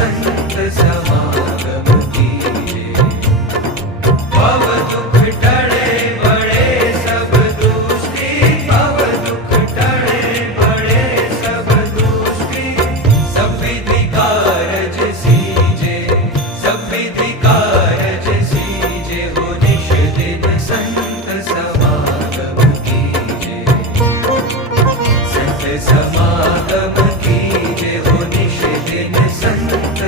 संत समागम कीजे। भव दुख टळे बड़े सब दुष्टि, भव दुख टळे बड़े सब दुष्टि। सब विधि कारज सीजे, सब विधि कारज सीजे, हो निश दिन संत समागम कीजे। संत समागम कीजे, हो निश दिन संत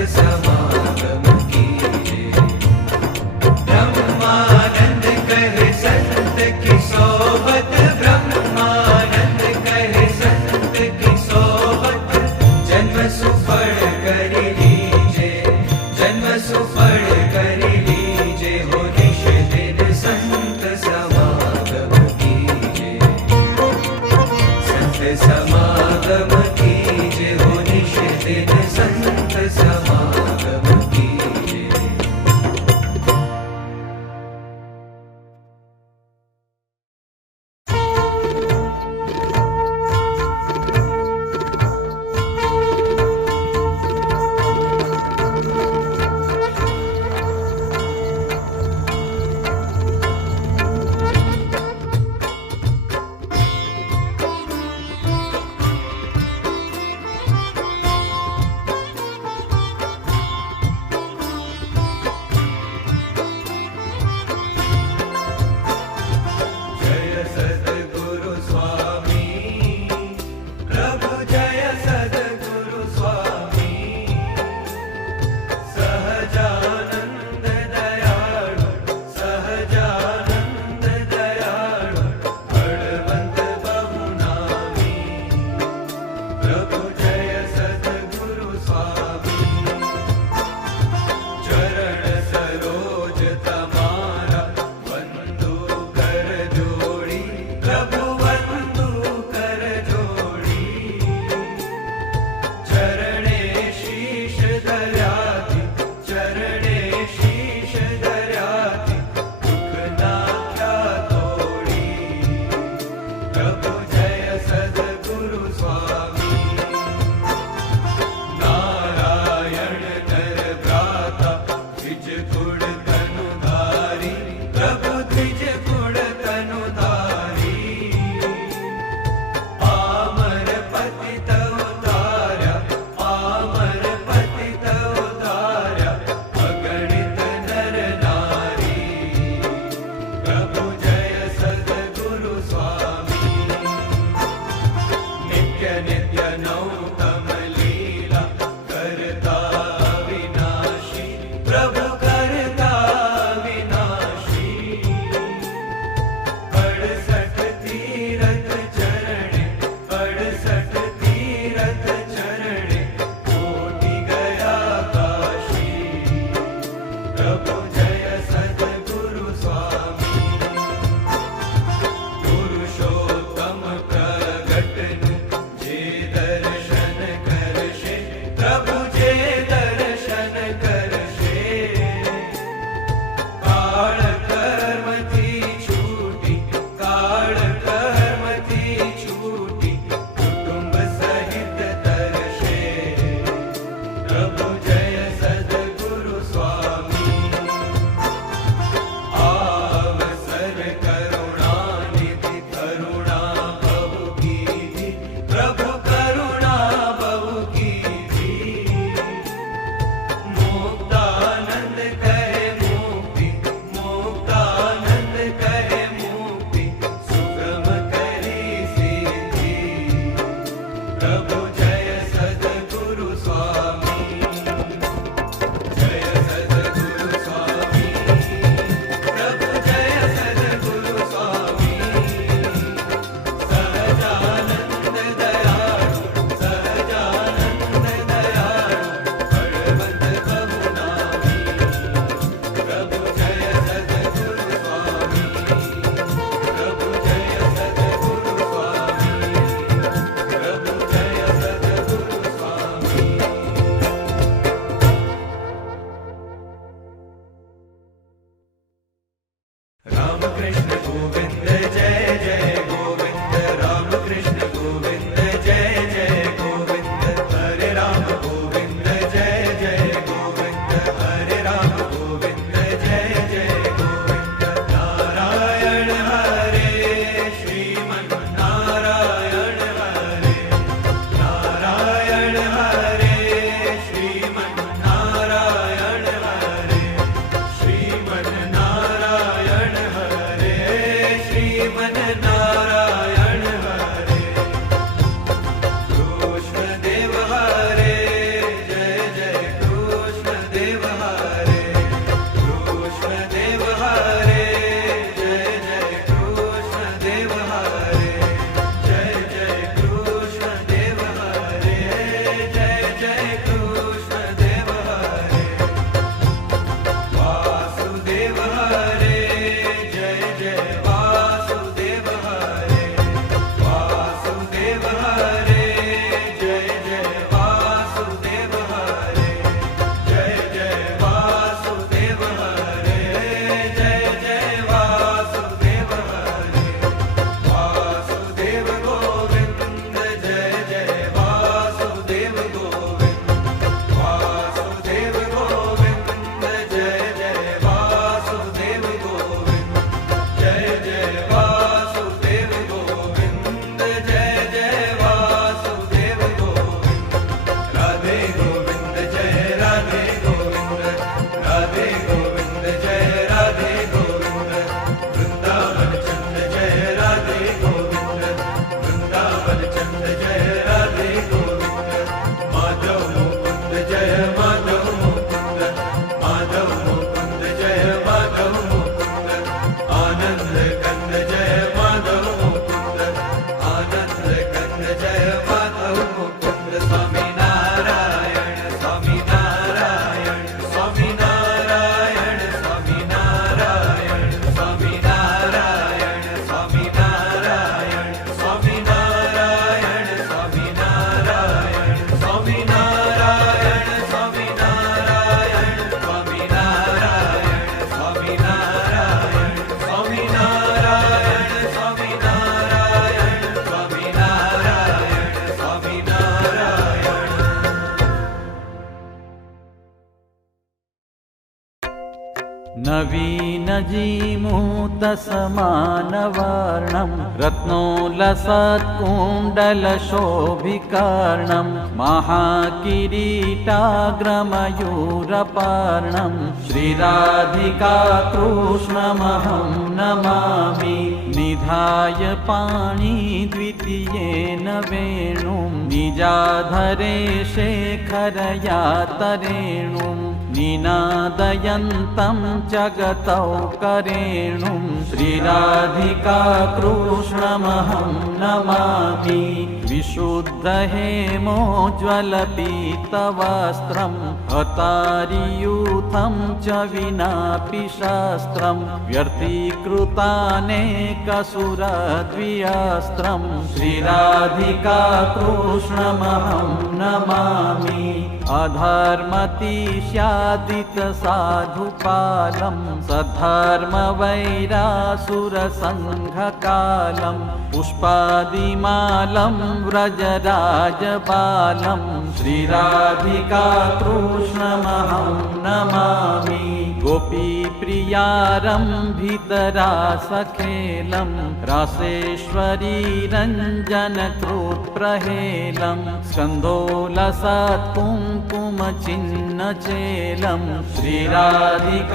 नवीनजीमूतसमानवर्णं रत्नोल्लसत्कुण्डलशोभिकर्णं महाकिरीटाग्रमयूरपर्णं श्रीराधिकाकृष्णमहं नमामि। निधाय पाणि द्वितीयेन वेणुं निजाधरे शेखरया तरेणुं निनादयन्तं जगतौकरेणुं श्रीराधिकाकृष्णमहं नमामि। विशुद्धहेमोज्ज्वलपीतवस्त्रं हतारियूथं च विनापि शस्त्रं व्यर्थीकृतानेकसुरद्विअस्त्रं श्रीराधिकाकृष्णमहं नमामि। अधर्मतिशादितसाधुपालं सद्धर्मवैरासुरसङ्घकालं पुष्पादिमालं व्रजराजबालं श्रीराधिकाकृष्णमहं नमामि। गोपीप्रियारम्भितरासखेलं रासेश्वरीरञ्जनकृत्प्रहेलं स्कन्धोलसत्कुङ्कुमचिह्नचेलं श्रीराधिकाकृष्णमहं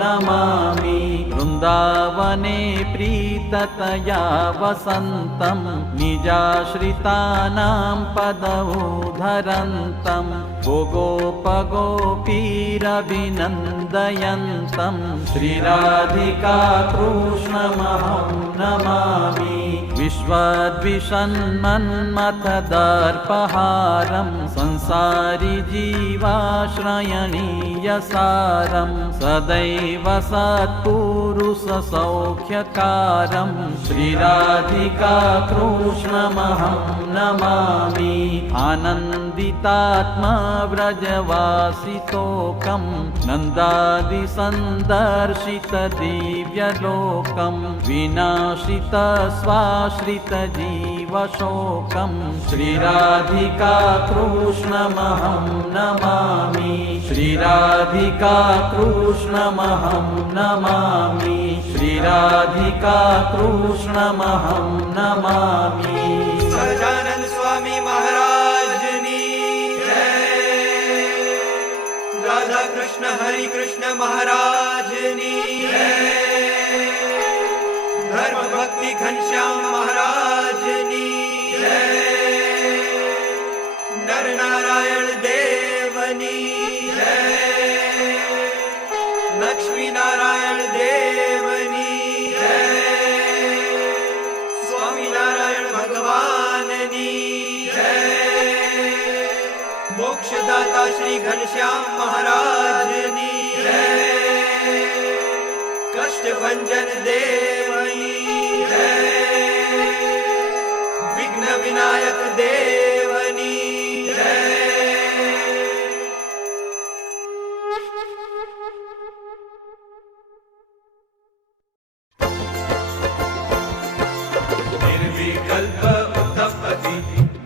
नमामि। वृन्दावने प्रीततया वसन्तं निजाश्रितानां पदौधरन्तं गोगोपगोपीरभिनन्दयन्तं श्रीराधिकाकृष्णमहं नमामि। विश्वद्विषन्मन्मथदर्पहारं संसारि जीवाश्रयणीयसारं सदैव सत्पुरुषसौख्यकारं श्रीराधिकाकृष्णमहं नमामि। आनन्दितात्मा व्रजवासितोकं नन्दादिसन्दर्शितदिव्यलोकं विनाशितस्वाश्रितजीवशोकं श्रीराधिकाकृष्णमहं नमामि। श्रीराधिकाकृष्णमहं नमामि। श्रीराधिकाकृष्णमहं नमामि। सहजानंद स्वामी महाराजनी जय। राधा कृष्ण हरि कृष्ण महाराजनी जय। धर्म भक्ति घनश्याम महाराजनी जय। नर नारायण देवनी जय। लक्ष्मी नारायण देवनी जय। स्वामी नारायण भगवाननी जय। मोक्षदाता श्री घनश्याम महाराजनी जय। कष्टभंजन देवनी जय। विघ्न विनायक देवनी जय। निर्विकल्प उत्तपति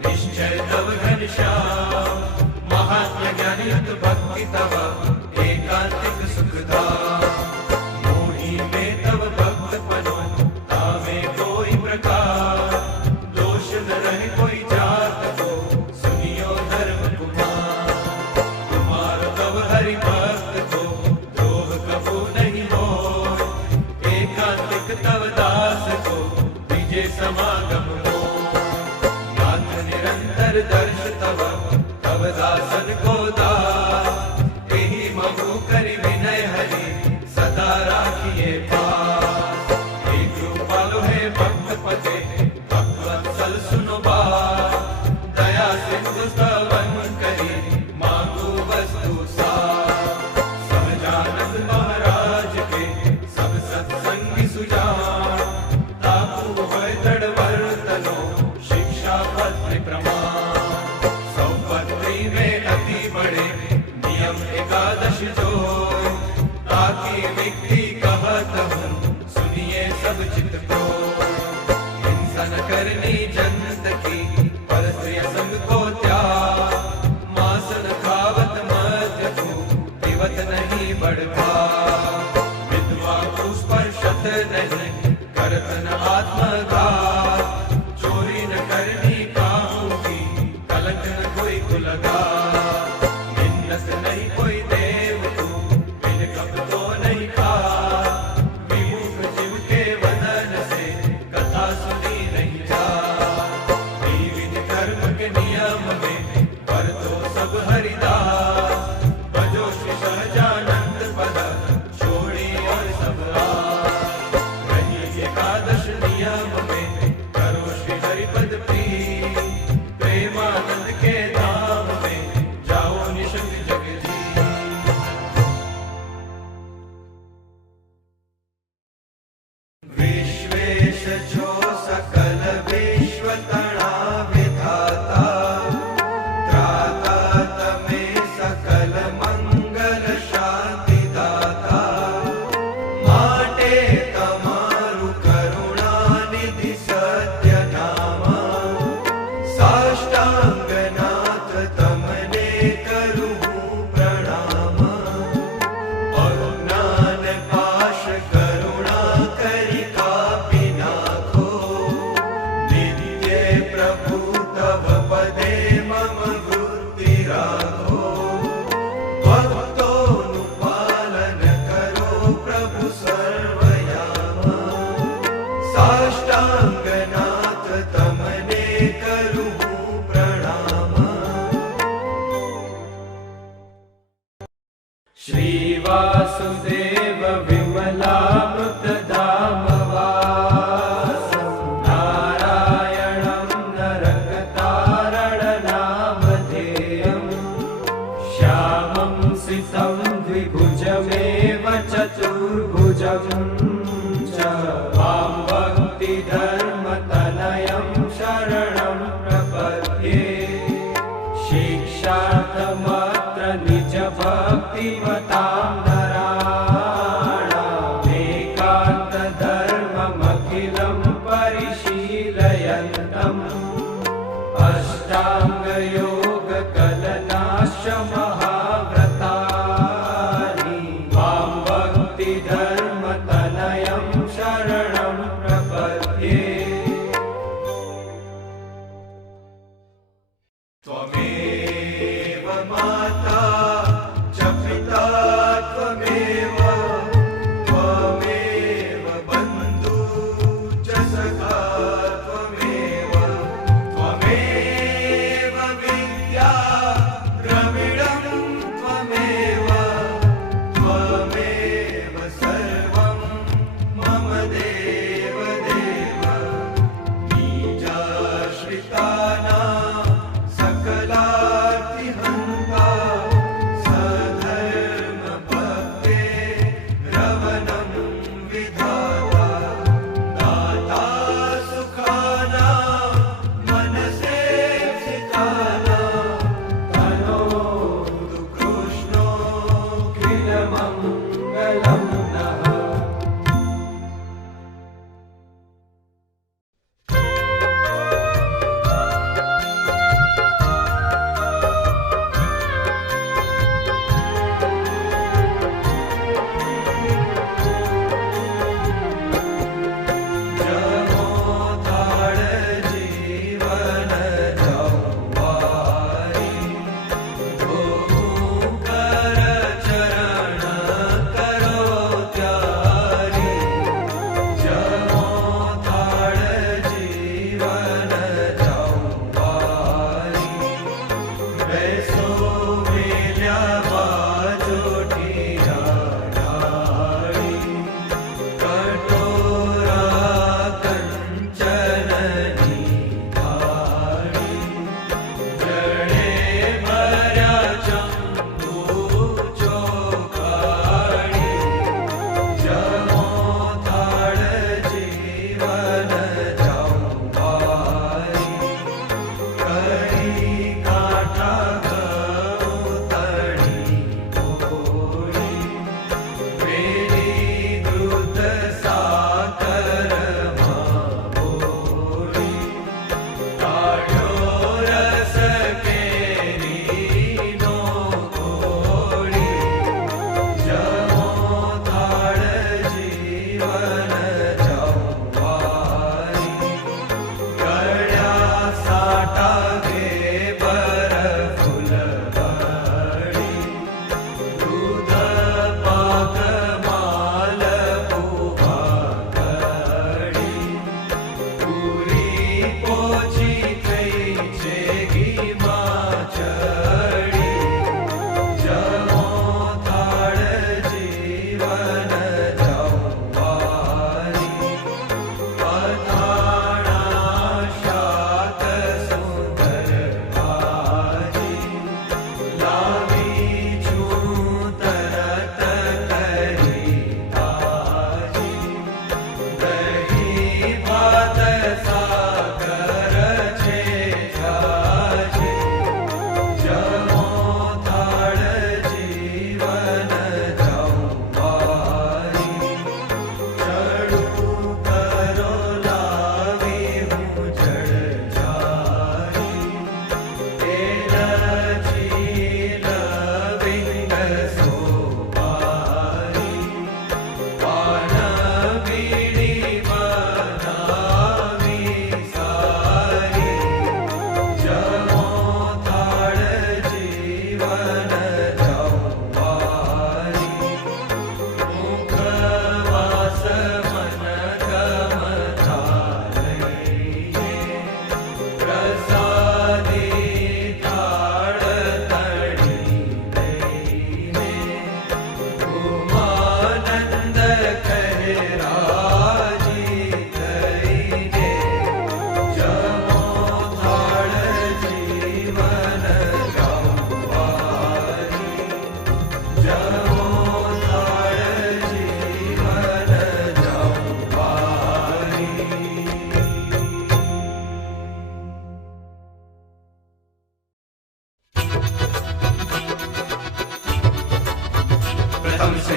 निश्चय तव घनश्याम। महात्म्य ज्ञानियत भक्ति तव एकांतिक सुखधाम। मोहि में तव भक्त पनो तामे कोई प्रकार। दोष न रहे कोई जात को सुनियो धर्म कुमार। तुम्हारो तव हरि भक्त को द्रोह कबू नहीं हो। एकांतिक तव दास को विजय समागम हो। नाथ निरंतर दर्श तव तव दासन को दास। एहि महु करि विनय हरि सदा राखिए पास। हे कृपालु हे भक्त पते भक्तवत्सल सुनो बात। दया सिंधु स्तवन करि मांगू वस्तु सार। सहजानंद महाराज के सब सत्संगी सुजान। ताकू होय दृढ़ वर्तनो शिक्षा पत्र प्रमाण। सौपत्री में अति बड़े श्रीवासुदेव विमलामृतधामवासं नारायणं नरकतारणनामधेयं श्यामं सितं द्विभुजमेव चतुर्भुजं च मां भक्तिधर्मतनयं शरणं प्रपद्ये शिक्षार्थमत्र निजभक्तिमतां नराणामेकान्तधर्ममखिलं परिशीलयन्तम् अष्टाङ्गयोगकलनाश्च महाव्रतानि मां भक्तिधर्मतनयं शरणं प्रपद्ये त्वमेव माता च पिता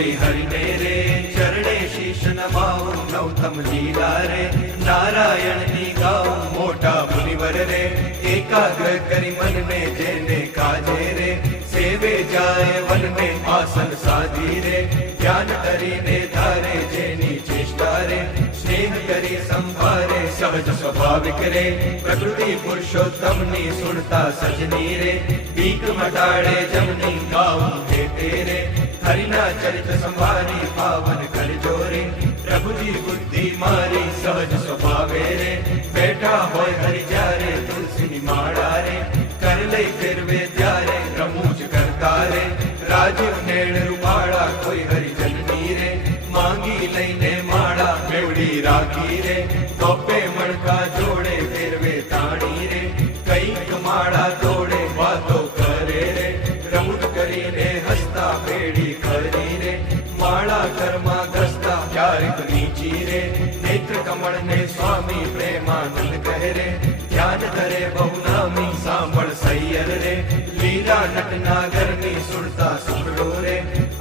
શ્રી હરિને રે ચરણે શીશ નમાવું નવતમ લીલા રે નારાયણની ગાઉં મોટા મુનિવર રે એકાગ્ર કરી મન में જેને કાજે રે સેવે જાય વન में આસન સાધી રે ધ્યાન કરીને ધારે જેની ચેષ્ટા રે સ્નેહ કરી સંભારે સહજ સ્વભાવિક રે પ્રકૃતિ પુરુષોત્તમની સુણતા સજની રે બીક મટાડે જમની ગાઉં ભેટે રે હરિના ચરિત સંભારી પાવન કરજો રે પ્રભુજી બુદ્ધિ મારી સહજ સ્વભાવે રે બેઠા હોય હરિ જ્યારે તુલસીની માળા રે કર લઈ ફેરવે ત્યારે રમૂજ કરતા રે રાજીવ નેણ રૂપાળા કોઈ હરિજનની રે માંગી લઈને માળા મેવડી રાખી રે ગોપે મણકા જોડે ફેરવે તાણી રે કઈક માળા તોડે વાતો કરે રે રમૂજ કરીને હસતા પેડી કરી રે માળા કર્મા ગ્રસ્તા ક્યારેક નીચી રે નેત્ર કમળ ને સ્વામી પ્રેમાનંદ કહે રે ધ્યાન ધરે બહુ નામી સાંભળ સૈયર રે લીલા નટનાગરની સુરતા સુખડો રે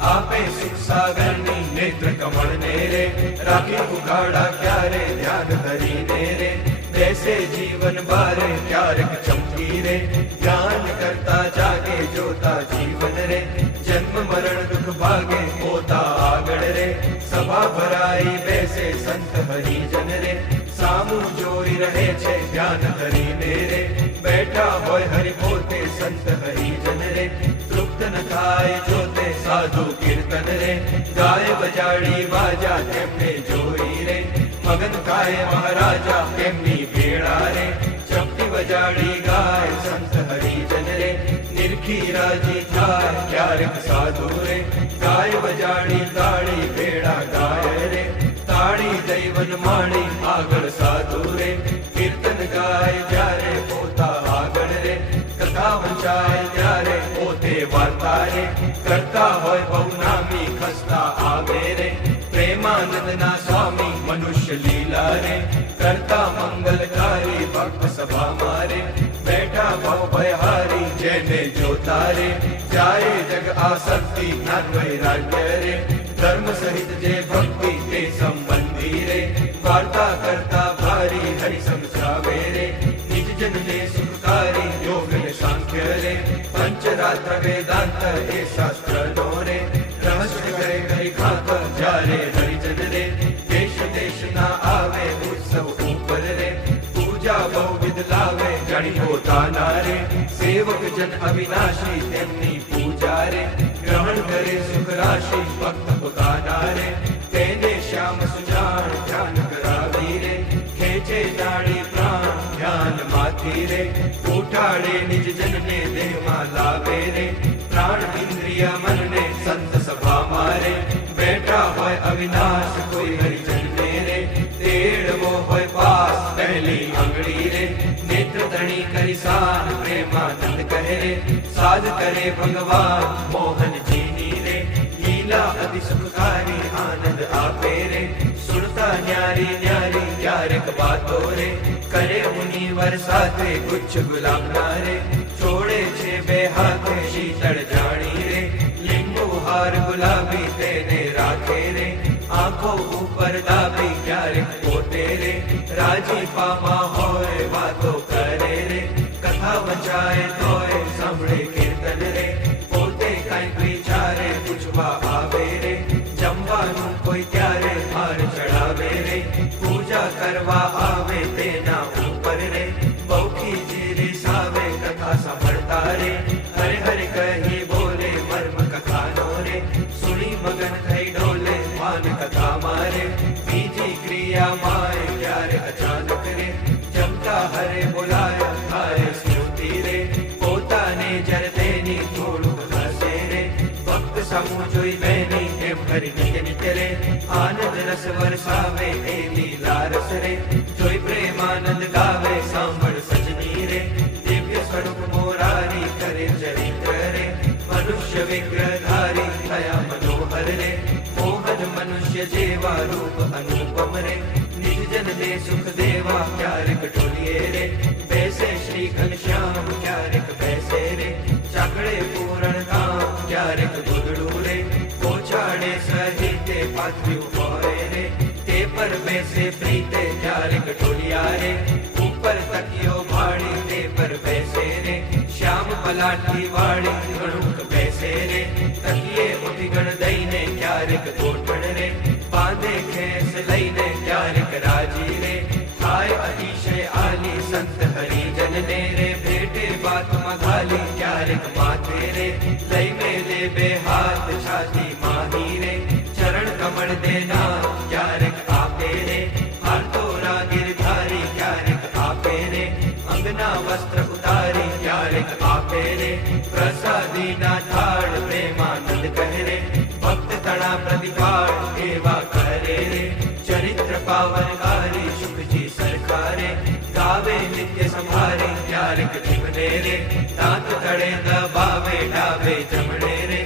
આપે સુખ સાગરની નેત્ર કમળ ને રે રાખે ઉઘાડા ક્યારે ધ્યાન ધરીને રે બેસે જીવન બારે ક્યારેક ચમકી રે ધ્યાન કરતા જાગે જોતા જીવન રે જન્મ મરણ દુઃખ ભાગે પોતા આગળ રે સભા ભરાઈ બેસે સંત હરિજન રે સામું જોઈ રહે છે ધ્યાન ધરીને રે બેઠા હોય હરિ પોતે સંત હરિજન રે તૃપ્ત ન થાય જોતે સાધુ કીર્તન રે ગાય બજાડી બાજા તેમને જોઈ રે મગન થાય મહારાજા તેમની ભેળા રે ચપટી બજાડી ગાય સંત હરિજન રે નિરખી રાજી થાય ક્યારેક સાધુ રે ગાય બજાડી તાળી ભેળા ગાય રે તાળી દૈવન માણી આગળ સાધુ રે કીર્તન ગાય જ્યારે પોતા આગળ રે કથા વંચાય ત્યારે પોતે વાર્તા રે કરતા હોય બહુ નામી ખસતા આવે રે પ્રેમાનંદના સ્વામી મનુષ્ય લીલા રે કરતા મંગલકારી ભક્ત સભા મારે બેઠા ભવ ભયહારી જેને જોતા રે જાય જગ આસક્તિ જ્ઞાન વૈરાગ્ય રે ધર્મ સહિત જે ભક્તિ તે સંબંધી રે વાર્તા કરતા ભારી હરિ સમજાવે રે નિજ જન ને સુખકારી યોગ ને સાંખ્ય રે પંચરાત્ર વેદાંત એ શાસ્ત્ર નો રે રહસ્ય કરે કરી ખાત જ્યારે હરિજન રે દેશ દેશ ના આવે ઉત્સવ ઉપર રે પૂજા બહુવિધ લાવે જાણી પોતાના રે સેવક જન અવિનાશી તેમની પૂજા રે ગ્રહણ કરે સુખ રાશિ ભક્ત પોતાના રે તેને શ્યામ સુજાણ ધ્યાન કરાવી રે ખેંચે જાણી પ્રાણ ધ્યાન માંથી રે ઉઠાડે નિજ જનને દેહમાં લાવે રે પ્રાણ ઇન્દ્રિય મનને સંત સભા મારે બેઠા હોય અવિનાશ કોઈ હરિજન ને રે તેડવો હોય પાસ પહેલી આંગળી રે નેત્ર ધણી કરી સાન પ્રેમાનંદ કહે રે સાધ કરે ભગવાન મોહનજીની રે લીલા અતિ સુખકારી આનંદ આપે રે સુરતા ન્યારી ન્યારી ક્યારેક વાતો રે કરે મુનિવર સાથે ગુચ્છ ગુલાબના રે છોડે છે બે હાથે શીતળ જાણી રે લીંબુ હાર ગુલાબી તેને રાખે રે આંખો ઉપર દાબી ક્યારેક પોતે રે રાજી પામા હોય વાતો કરે રે કથા વંચાય તોય સાંભળે કીર્તન રે પોતે કઈક વિચારે પૂછવા આવે રે જમવાનું કોઈ ત્યારે હાર ચડાવે રે પૂજા કરવા આવે તેના ઉપર રે બૌખી રે સાવે કથા સાંભળતા રે હરે હરે કહી બોલે મર્મ કથાનો રે સુણી મગન થઈ ડોલે માન કથા મારે બીજી ક્રિયા માય ક્યારે અચાનક રે જમતા હરે બોલાય થાય સ્મૃતિ રે પોતાને જર તેની થોડુંક હસે રે ભક્ત સમૂહ જોઈ બેની એમ હરી નિત્ય નિત્ય રે આનંદ રસ વરસાવે એ લીલા રસ રે જોઈ પ્રેમાનંદ ગાવે સાંભળ સજની રે દિવ્ય સ્વરૂપ મોરારી કરે ચરિત્ર રે મનુષ્ય વિગ્રહ ધારી થયા મનોહર રે મોહન મનુષ્ય જેવા રૂપ અનુપમ રે નિજ જન દે સુખ દેવા ક્યારેક ઢોલીએ રે બેસે શ્રી ઘનશ્યામ ક્યારેક બેસે રે ચાકડે પૂરણ ધામ ક્યારેક ગોદડું રે પહોંચાડે પર બેસે પ્રીતે ક્યારેક ઢોલિયા રે ઉપર તકિયો ભાળી તે પર બેસે રે શ્યામ પલાઠી વાળી ઘણુંક બેસે રે તકિયે ઉઠી ગણ દઈને ક્યારેક ગોઠણ રે બાંધે ખેસ લઈને ક્યારેક રાજી રે થાય અતિશય આલી સંત હરિજન ને રે ભેટે બાતમાં ઘાલી ક્યારેક માથે રે લઈ મેલે બે હાથ છાતી માહી રે ચરણ કમળ દેના ક્યારેક આપે રે હાથો રાગીર ધારી ક્યારેક આપે રે અંગના વસ્ત્ર ઉતારી ક્યારેક આપે રે પ્રસાદીના થાળ પ્રેમાનંદ કહે ભક્ત તણા પ્રતિપાળ એવા કરે રે ચરિત્ર પાવનકારી સુખજી સરકારે ગાવે નિત્ય સંભારે ક્યારેક જીવને રે દાંત તળે દબાવે ડાવે જમણે રે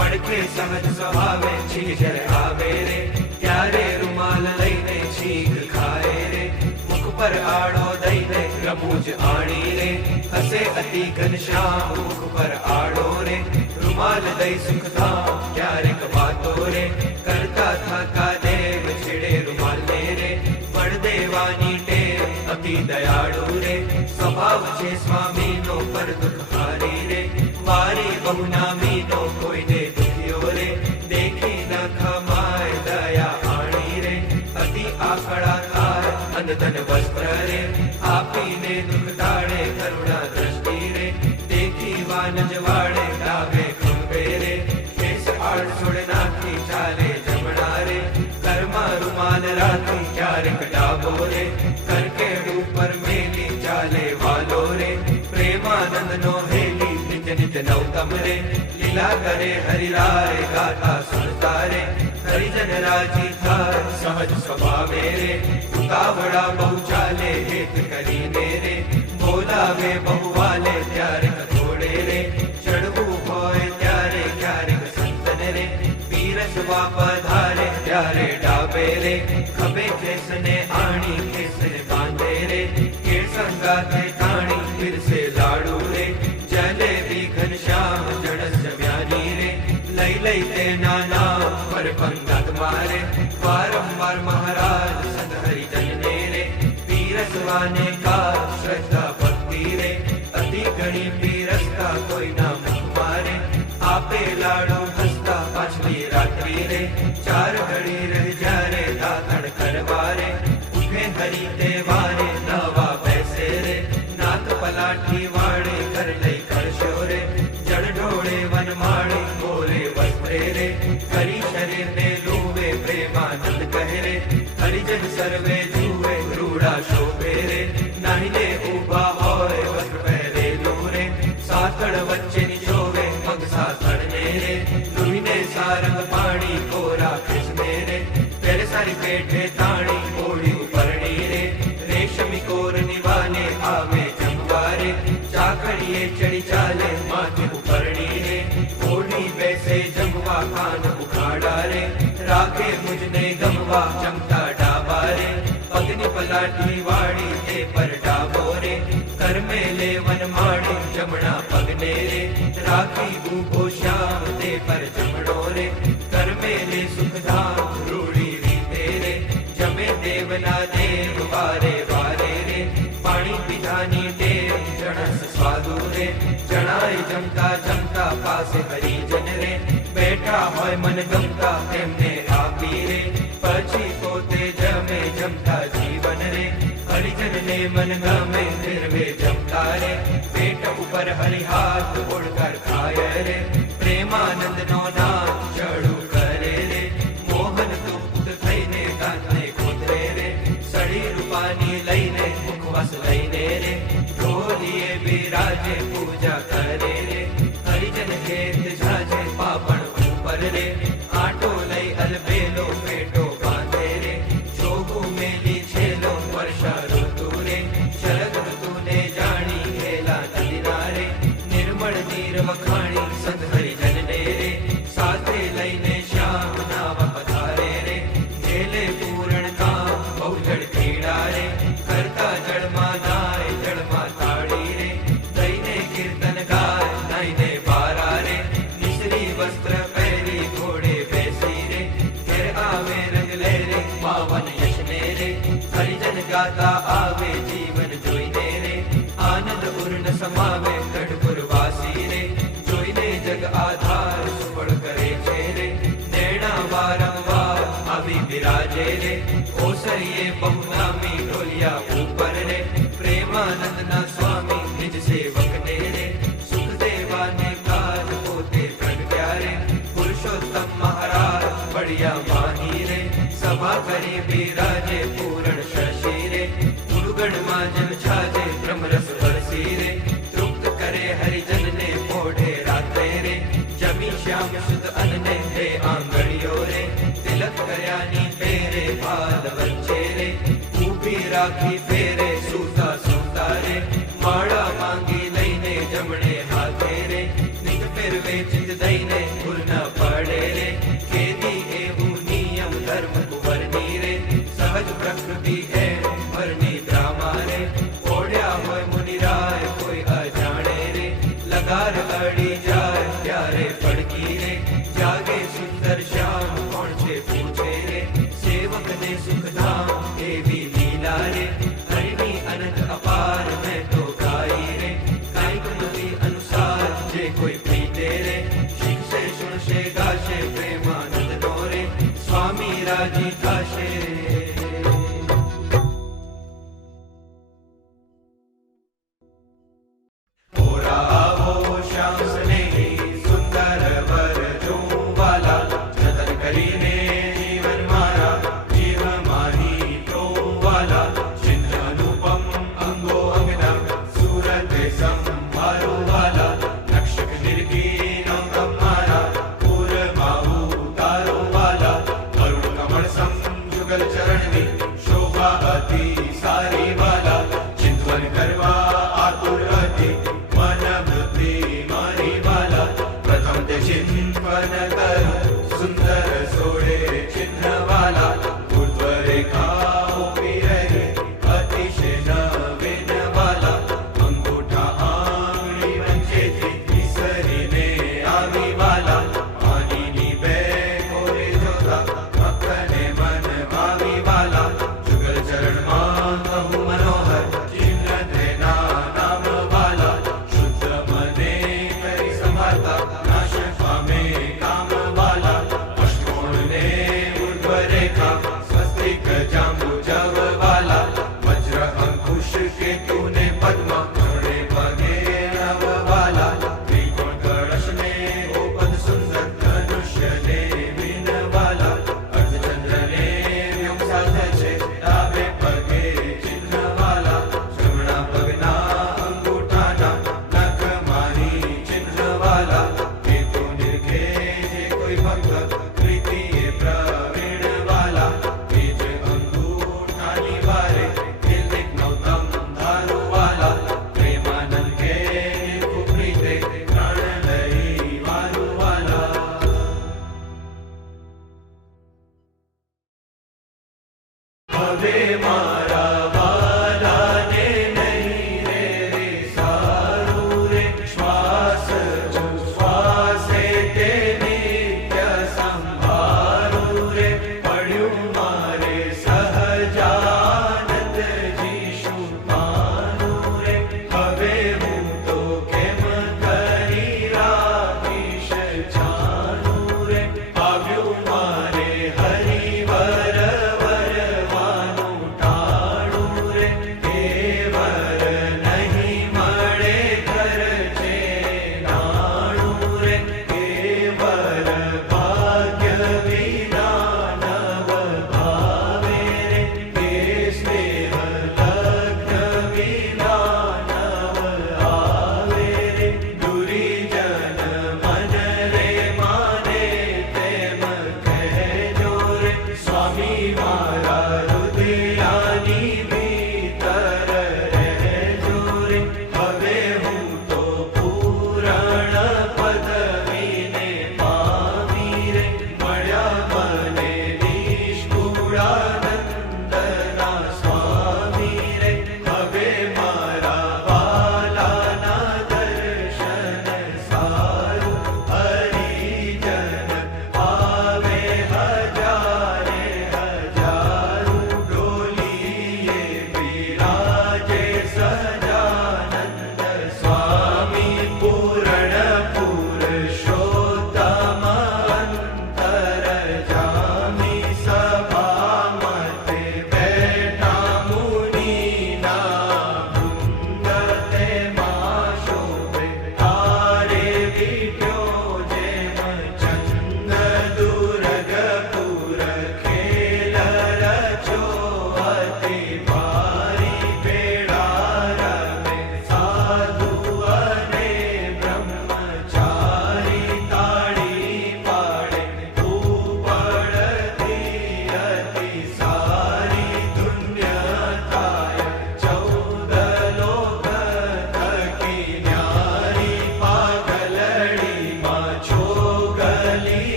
પડખે સહજ સ્વભાવે છીછર આવે રે ક્યારે રૂમાલ લઈને છીક ખાય રે મુખ પર આડો દઈને રમૂજ આણી રે હસે અતિ ઘનશ્યામ મુખ પર આડો રે રૂમાલ દઈ સુખધામ ક્યારેક વાતો રે કરતા થાકા દેવ છેડે રૂમાલ લે રે વડદેવાની ટેવ અતિ દયાળુ રે સ્વભાવ છે સ્વામીનો પર દુઃખ હારી રે વારી બહુ નામીનો કોઈને દુખ્યો રે દેખી ન ખમાય દયા આણી રે અતિ આકળા થાય અન ધન વસ્ત્ર રે આપીને દુઃખ ટાળે કરુણા દ્રષ્ટિ રે દેખી વાનજ વાળે ડાવે ખંભે રે કેસ આડછોડ નાખી ચાલે જમણા રે ઘરમાં રૂમાલ રાખી ક્યારેક ડાબો રે કરકેડ ઉપર મેલી ચાલે વાલો રે પ્રેમાનંદ નો હેલી નિત્ય નિત્ય નવતમ રે લીલા કરે હરિરાય ગાતા સુનતા રે હરિજન રાજી થાય સહજ સ્વભાવે રે ઉતાવળા બહુ ચાલે હેત કરીને રે બોલાવે બહુ વાલે ત્યારે કથોડે રે ચડવું હોય ત્યારે ક્યારેક સંતન રે પીરસવા પધારે ત્યારે ડાબે રે ખભે ખેસને આણી ખેસને બાંધે રે કે સંગાથે તાણી પીરસે લાડુ રે જલેબી ઘનશ્યામ જણસ જમ્યાની રે લઈ લઈ તેના નામ પર પંગત મારે વારંવાર મહારાજ સદ હરિજન ને રે પીરસવાને કા શ્રદ્ધા ભક્તિ રે અતિ ઘણી પીરસતા કોઈ ના મુખ મારે આપે લાડુ હસતા પાછલી રાત્રિ રે ચાર ઘડી રહી જ્યારે દાતણ કરવારે ઉઠે હરી દેવારે નવા બેસે રે નાથ પલાઠી વાળે ઘર લઈ કરશો રે જળ ઢોળે વન માળે બોલે વસ્ત્રે રે કરી શરીર ને લૂવે પ્રેમાનંદ કહે રે હરિજન સર્વે જુએ રૂડા શોભે રે નાહીને ઊભા હોય વસ્ત્ર પહેરેલું રે સાતળ વચ્ચેની જોવે પગ સાતળ ને રે લુહીને સારંગ પાણી કોરા કૃષ્ણે રે પેર સારી પેઠે તાણી ઓળી ઉપરણી રે રેશમી કોર નિવાને આવે જમવારે ચાકડીએ ચડી ચાલે માથે ઉપરણી રે ઓઢી બેસે જમવા કાન ઉખાડા રે રાખે મુજને ગમવા જમતા ડાબા રે પગની પલાઠી વાળી તે પર ડાબો રે કરમે લેવન માળી જમણા પગને રે રાખી ઊભો શ્યામ તે પર જમણો રે કરમે લે સુખધામ રૂડી રીતે રે જમે દેવના દેવ વારે વારે રે પાણી પીધાની ટેવ જણસ સ્વાદુ રે જણાય જમતા જમતા પાસે હરિજન રે બેઠા હોય મન ગમતા તેમને આપી રે પછી પોતે જમે જમતા જીવન રે હરિજન ને મન ગમે ફેરવે જમતા રે પેટ ઉપર હરિહાથ ઓળકાર ખાય રે પ્રેમાનંદ નો નામ ચડુ કરે રે મોહન તુપ્ત થઈને દાંતને ખોતરે રે સડી રૂપાની લઈને મુખવાસ લઈને રે ઢોલીએ બિરાજે પૂજા કરે રે હરિજન ખેત જાજે પાપણ ઉપર રે આટો લઈ અલબેલો પેટો બાંધે રે જોગું મેલી છેલો વર્ષા ઋતુ રે શરદ ઋતુને જાણી ઘેલા નદીના રે નિર્મળ નીર વખાણી સંત હરિજન ને રે સાત મળ્યા માહી રે સભા કરી બિરાજે પૂરણ શશી રે ગુણગણમાં જન છાજે બ્રહ્મરસ વરસી રે તૃપ્ત કરે હરિજન ને પોઢે રાત્રે રે જમી શ્યામ સુત અન્ને હે આંગળીઓ રે તિલક કર્યાની ફેરે ભાલ વચ્ચે રે ઊભી રાખી ફેરે સૂતા સૂતા રે માળા માંગી લઈને જમણે હાથે રે નિજ ફેરવે ચિત દઈને ભૂલ ન પડે રે ખેદી એવું નિયમ ધર્મ કુંવરની રે સહજ પ્રકૃતિ એમ ભરની દ્રામા રે ઓઢ્યા હોય મુનિરાય કોઈ અજાણે રે લગાર અડી જાય ત્યારે ફડકી રે જાગે સુંદર શ્યામ કોણ છે પૂછે રે સેવકને સુખધામ એવી લીલા રે હરિની અનંત અપાર મેં તો ગાઈ રે કાંઈક મતિ અનુસાર જે કોઈ પ્રીતે રે શીખશે સુણશે ગાશે પ્રેમાનંદ નો રે સ્વામી રાજી થશે ઓરા આવો શ્યામ સ્નેહી સુંદર વર જોવાલા જતન કરીને જીવન મારા જીવ માહી પ્રોવાલા ચિન્હ અનુપમ અંગો અંગના સુરત સંભારો વાલા રક્ષક નિર્ગીનો અમારા પૂરમાં ઉતારો વાલા અરુણ કમળ સમ જુગલ ચરણની શોભા અતિ સારી વાલા ચિંતન કરવા આતુર હતી મન બુદ્ધિ મારી વાલા પ્રથમ તે ચિંતન કરું સુંદર સોડે ચિહ્ન વાલા ઉર્ધ્વ રેખા ઉભી રહી અતિશય નવીન વાલા અંગૂઠા આંગળી વચ્ચેથી વિસરીને આવી વાલા પાણીની બે કોરે જોતા મખને મન ભાવી વાલા જુગલ ચરણમાં કહું મનોહર ચિહ્ન તેના નામ વાલા શુદ્ધ મને કરી સંભાળતા નાશ પામે કામ વાલા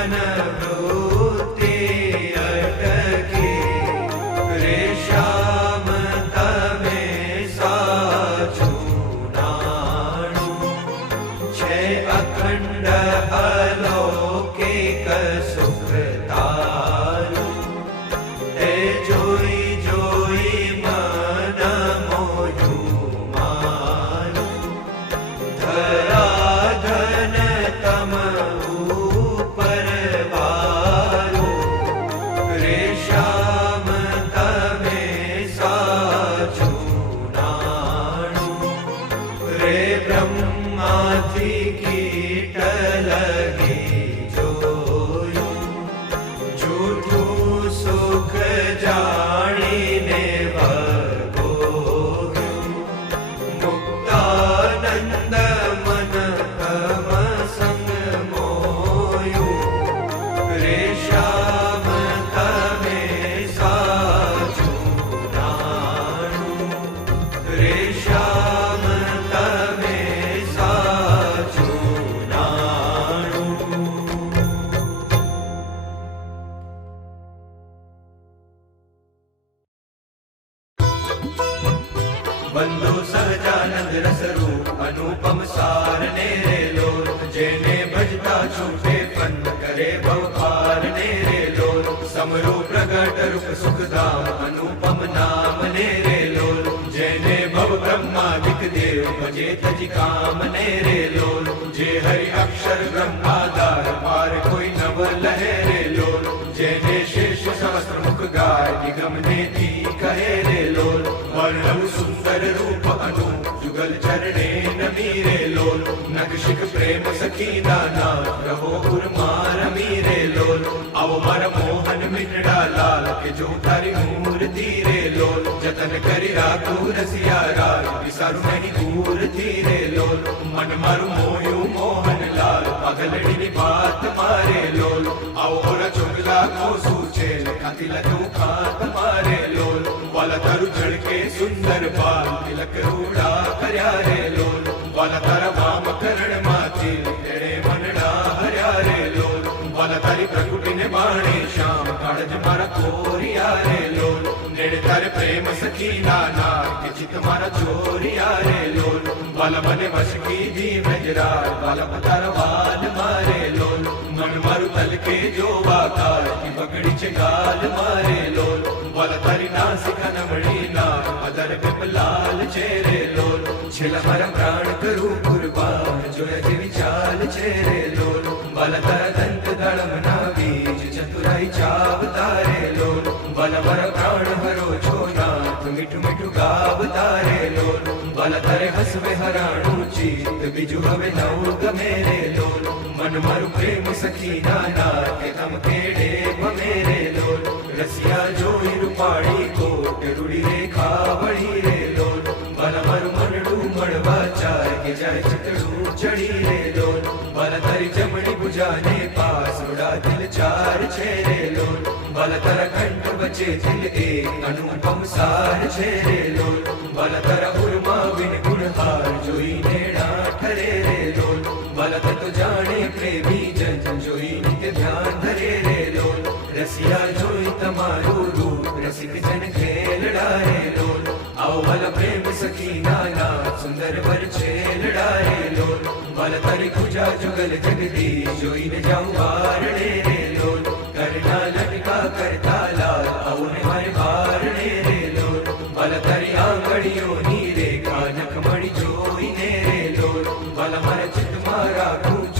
मन वृत्ति अटकी रे श्याम तमे साचू नाणु छे अखंड अलौकिक सुख तारू ते जोई जोई मन मोयू मारू धरा धन तम ऊपर वारू रे श्याम तमे साचू नाणु रे ब्रह्मा थी कीट लगी जोयू झूठू सुख जाणीने वगोग्યું મુક્તાનંદ મન તમ સંગ મોયું રે શ્યામ તમે સાચું નાણું રે શ્યામ તમે સાચું નાણું બંધુ સહજાનંદ રસરૂપ અનુપમ સાર ને રે લોલ જેને ભજતા છૂટે પંથ કરે ભવપાર ને રે લોલ સમરૂ પ્રગટ રૂપ સુખધામ અનુપમ નામ ને રે લોલ જેને ભવ બ્રહ્માદિક દેવ ભજે તજી કામ ને રે લોલ જે હરિ અક્ષર બ્રહ્માધાર પાર કોઈ નવ લહે રે લોલ જેને શેષ સહસ્ત્ર મુખ ગાય નિગમ ને તી કહે રે લોલ વર્ણવ સુંદર રૂપ અનુ जुगल चरणे नमी रे लोल नगशिक प्रेम सखी दाना रहो उर्मार मीरे लोल अव मर मोहन मिटड़ा लाल के जो तारी मूर्ति रे लोल जतन करी राखू रसिया राग विसारू नहीं मूर्ति रे लोल मन मारू मोयू मोहन लाल पगलड़ी नी बात मारे लोल अव ओरा चुगला को सूचे खाती लगू खात मारे लोल वाला तरु झड़के सुंदर बाल तिलक रूड़ा કર્યા રે લોલ વાલા તારા વામ કરણ માંથી તેડે મનડા હર્યા રે લોલ વાલા તારી પ્રકૃતિને બાણે શ્યામ કાળજ મારા કોરિયા રે લોલ નેડ તારે પ્રેમ સખી નાના કે ચિત મારા ચોરિયા રે લોલ વાલા મને વશ કીધી મેજરા વાલા તારા વાલ મારે લોલ મન મારું તલકે જોવા કાળ કી બગડી છે ગાલ મારે લોલ વાલા તારી નાસિકા નમણી ના અદર બેપલાલ છે રે લોલ છેલ્લા મારા પ્રાણ કરું કુરબાન જોયા જેવી ચાલ છે રે લોલ વાલા તારા દંત દળમ ના બીજ ચતુરાઈ ચાવતા રે લોલ વાલા મારા પ્રાણ હરો છો નાથ મીઠું મીઠું ગાવતા રે લોલ વાલા તારે હસવે હરાણું ચિત્ત બીજું હવે નવું ગમે રે લોલ મન મારું પ્રેમ સખી નાના કે તમ કેડે ભમે રે લોલ રસિયા જોઈ રૂપાળી કોટ રૂડી રેખા વળી રે લોલ વાલા મારું મનડું મળવા ચાર કે જાય ચટડું ચડી રે લોલ વાલા તારી જમણી ભુજાને પાસ રૂડા દિલ ચાર છે રે લોલ વાલા તારા કંઠ વચ્ચે દિલ એક અનુપમ સાર છે રે લોલ વાલા તારા ઉર્મા વિન ગુણહાર જોઈને ઠરે રે લોલ વાલા તતો જાણે પ્રેમી જન જોઈ નિત્ય ધ્યાન ધરે રે લોલ રસિયા જોઈ તમારું રૂપ રસિક જન ખેલડા રે લોલ आओ वाला प्रेम सखी नाना सुंदर वर छेलड़ा रे लोल वाला तारी पूजा जुगल जगदीश जोई न जाऊं वारणे रे लोल करना लटका करता लाल आओ ने मारे वारणे रे लोल वाला तारी आंगड़ियों नी रेखा नखमणी जोई ने रे लोल वाला मारा चित मारा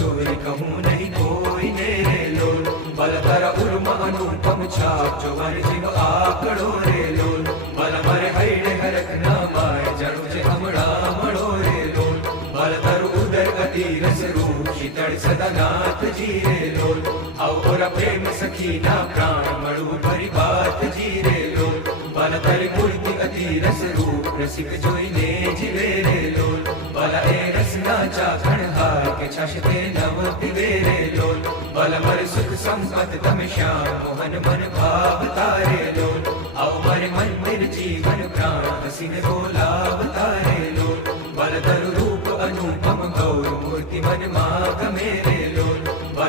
चोरी कहूँ नहीं कोई ने रे लोल वाला तारा उर्मा अनुपम छाप जो मारे जीव आकड़ो रे लोल वाला मारे हईडे हरख ना माय जाणू जे हमड़ा मळो रे लोल वाला तारू उदर अति रस रूप शीतળ સદા નાથજી રે લોલ આવો ઓરા પ્રેમ સખી ના પ્રાણ મળું ભરી વાતજી રે લોલ વાલા તારી મૂર્તિ અતિ રસ રૂપ રસિક જોઈને જીવે રે લોલ વાલા એ રસના ચાખણ હાય કે છાશ તે નવ પીવે રે લોલ વાલા મારે સુખ સંપત તમે શ્યામ મોહન મન ભાવતા રે લોલ આવો મારે મંદિર જીવન પ્રાણ હસીને બોલાવતા રે લોલ વાલા તારું રૂપ અનુપમ ગૌર મૂર્તિ મન માં ગમે રે લોલ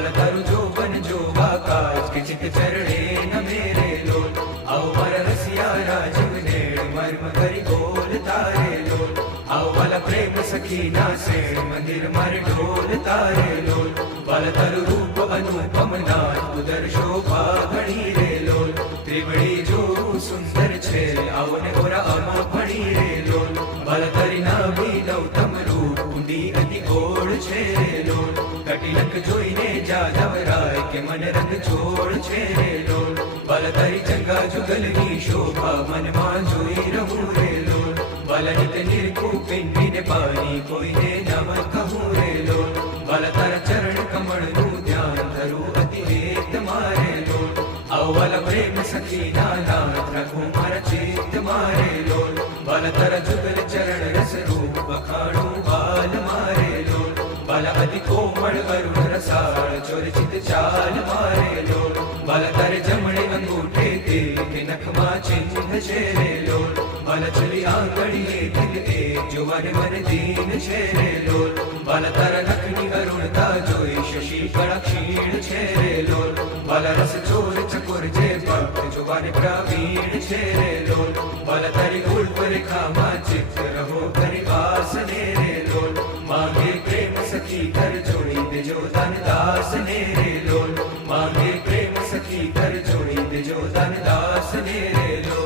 बल तरु जो बन जो बाकाज किचिक चरणे न मेरे लोल आओ वर रसिया राजीव नेड़ मर्म करी बोल तारे लोल आओ बल प्रेम सखी नासे मंदिर मर ढोल तारे लोल बल तरु रूप अनुपम नाथ उदर शोभा घणी रे लोल त्रिवड़ी जो सुंदर छे आओ ने गोरा अमा भणी रे लोल बल तरी नाभि नौतम रूप ઊંડી અતિ ગોળ છે રે લોલ કટિલક જોઈને જાદવરાય કે મન રંગ છોડ છે રે લોલ બલ તરી જંગા જુગલની શોભા મનમાં જોઈ રહું રે લોલ બલ નિત નિરખું પિંડીને પાણી કોઈને નમ કહું રે લોલ બલ તર ચરણ કમળનું ધ્યાન ધરું અતિરેક મારે લોલ અવલ પ્રેમ સખી નાથ રખું મારા ચિત્ત મારે લોલ બલ તર જુગલ ચરણ રસ રૂપ બખાણું બાલ મારે લોલ બલ અતિ કોમળ અરુણ રસાળ ચોરચિત ચાલ મારે લોલ બલ તર જમણે અંગૂઠે તે કે નખમાં ચિહ્ન છે રે લોલ બલ ચલી આંગળીએ દિલ એ જુવાન મન દીન છે રે લોલ બલ તર નખની અરુણતા જોઈ શશી કળા ક્ષીણ છે રે લોલ બલ રસ ચોર ચકોર જે ભક્ત જુવાન પ્રવીણ છે રે લોલ બલ તરી ઉલ્પ રેખામાં ચિત્ત રહો કરી વાસને રે લોલ मांगे प्रेम सखी कर जोड़ी देजो धन दास ने रे लोल मांगे प्रेम सखी कर जोड़ी देजो धन दास ने रे लोल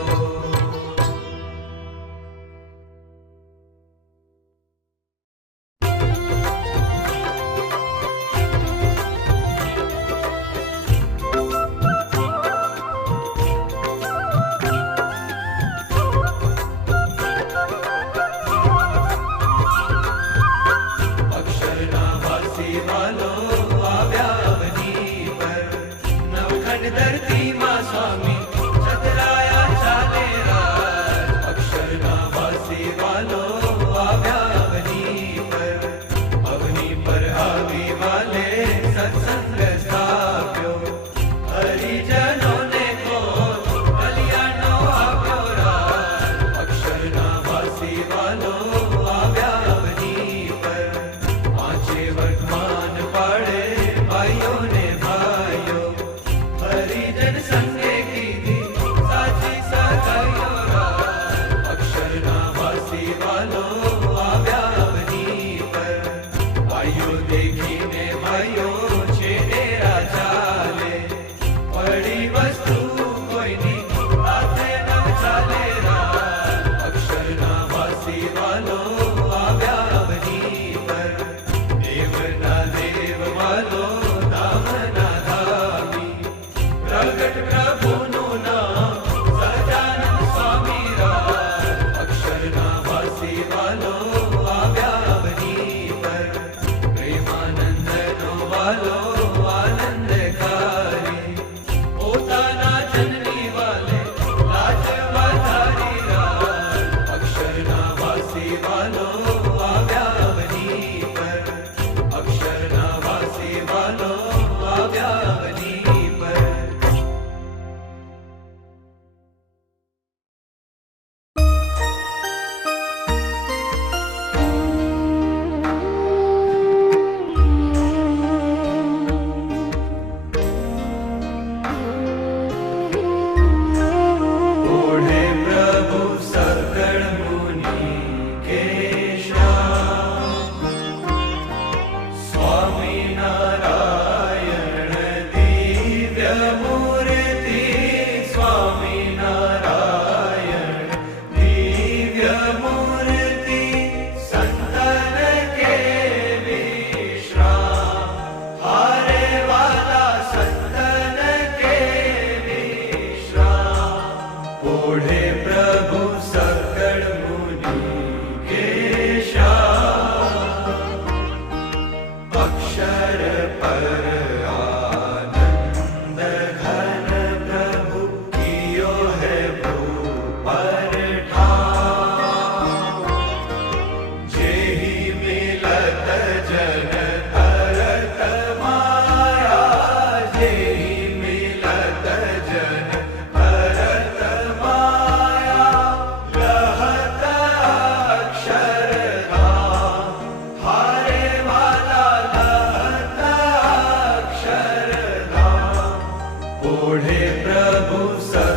અક્ષરના વાસી વાલો આવ્યા બની પર ओढ़े प्रभु सब